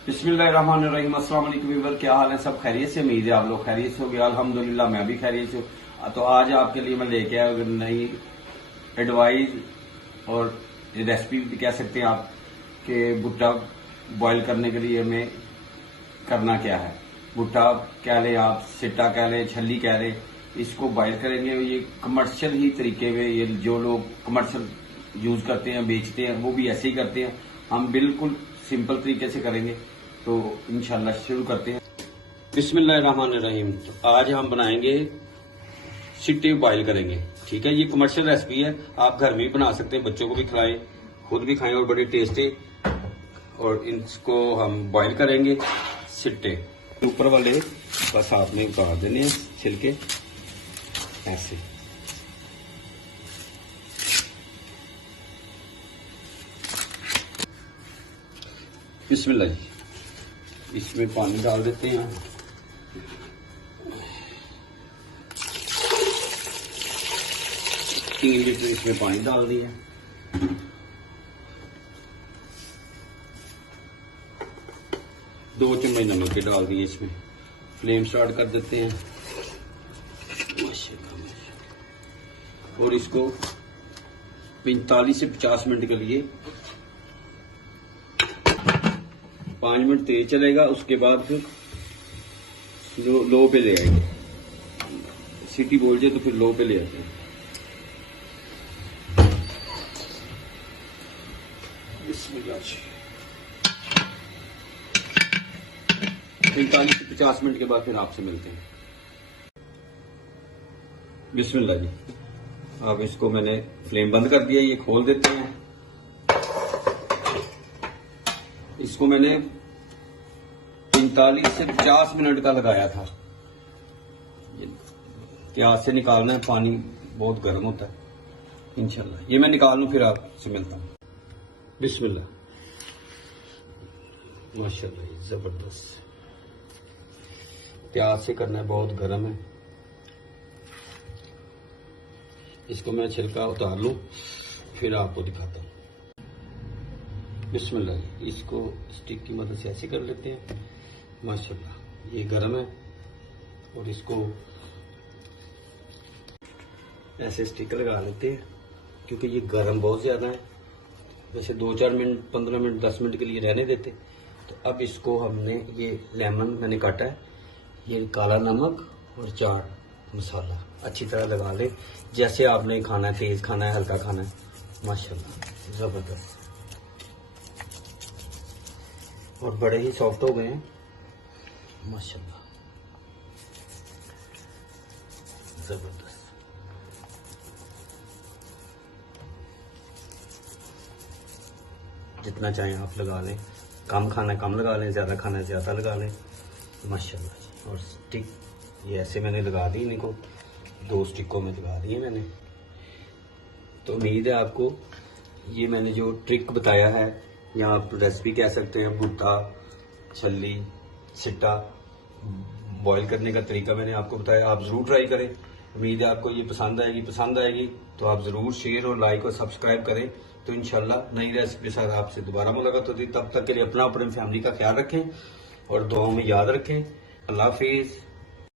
बिस्मिल्लाहिर्रहमानिर्रहीम। अस्सलाम वालेकुम व्यूअर, क्या हाल है? सब खैरियत से? उम्मीद है आप लोग खैरियत से हो गया। अल्हम्दुलिल्लाह मैं भी खैरियत से हूँ। तो आज आपके लिए मैं लेके आया नई एडवाइस और रेसिपी भी कह सकते हैं आप कि भुट्टा बॉईल करने के लिए हमें करना क्या है। भुट्टा कह लें आप, सिट्टा कह लें, छल्ली कह लें, इसको बॉईल करेंगे। ये कमर्शियल ही तरीके में, ये जो लोग कमर्शियल यूज करते हैं, बेचते हैं, वो भी ऐसे ही करते हैं। हम बिल्कुल सिंपल तरीके से करेंगे। तो इंशाल्लाह शुरू करते हैं। बिस्मिल्लाहिर्रहमानिर्रहीम। तो आज हम बनाएंगे सिट्टे बॉईल करेंगे। ठीक है, ये कमर्शियल रेसिपी है, आप घर में भी बना सकते हैं, बच्चों को भी खिलाएं, खुद भी खाएं और बड़े टेस्टी। और इसको हम बॉईल करेंगे सिट्टे। ऊपर वाले बस आपने उतार देने हैं छिलके ऐसे। बिस्मिल्लाह जी, इसमें पानी डाल देते हैं। 3 लीटर इसमें पानी डाल दिया। दो चम्मच नमक के डाल दिए इसमें। फ्लेम स्टार्ट कर देते हैं और इसको 45 से 50 मिनट के लिए 5 मिनट तेज चलेगा। उसके बाद फिर लो पे ले आएंगे। सीटी बोल जाए तो फिर लो पे ले आते हैं। 45 से 50 मिनट के बाद फिर आपसे मिलते हैं। बिस्मिल्लाह जी, अब इसको मैंने फ्लेम बंद कर दिया। ये खोल देते हैं। इसको मैंने 45 से 50 मिनट का लगाया था। प्याज से निकालना है, पानी बहुत गर्म होता है। इंशाल्लाह ये मैं निकाल लूं फिर आपसे मिलता हूं। बिस्मिल्लाह, माशाल्लाह जबरदस्त। प्याज से करना है, बहुत गर्म है। इसको मैं छिलका उतार लूं फिर आपको दिखाता हूं। बिस्मिल्लाह, इसको स्टिक की मदद से ऐसे कर लेते हैं। माशाल्लाह ये गर्म है और इसको ऐसे स्टिक लगा लेते हैं क्योंकि ये गर्म बहुत ज्यादा है। वैसे 2-4 मिनट, 15 मिनट, 10 मिनट के लिए रहने देते। तो अब इसको हमने, ये लेमन मैंने काटा है, ये काला नमक और चाट मसाला अच्छी तरह लगा ले। जैसे आपने खाना है, तेज खाना है, हल्का खाना है। माशाल्लाह जबरदस्त और बड़े ही सॉफ्ट हो गए हैं। माशाल्लाह जबरदस्त। जितना चाहें आप लगा लें। कम खाना कम लगा लें, ज्यादा खाना ज्यादा लगा लें। माशाल्लाह जी। और स्टिक ये ऐसे मैंने लगा दी, इनको 2 स्टिकों में लगा दिए मैंने। तो उम्मीद है आपको ये मैंने जो ट्रिक बताया है, या आप रेसिपी कह सकते हैं, भुट्टा, छल्ली, सिट्टा बॉईल करने का तरीका मैंने आपको बताया। आप जरूर ट्राई करें। उम्मीद है आपको ये पसंद आएगी। पसंद आएगी तो आप जरूर शेयर और लाइक और सब्सक्राइब करें। तो इंशाल्लाह नई रेसिपी के साथ आपसे दोबारा मुलाकात होती है। तब तक के लिए अपना, अपनी फैमिली का ख्याल रखें और दुआओं में याद रखें। अल्लाह हाफिज।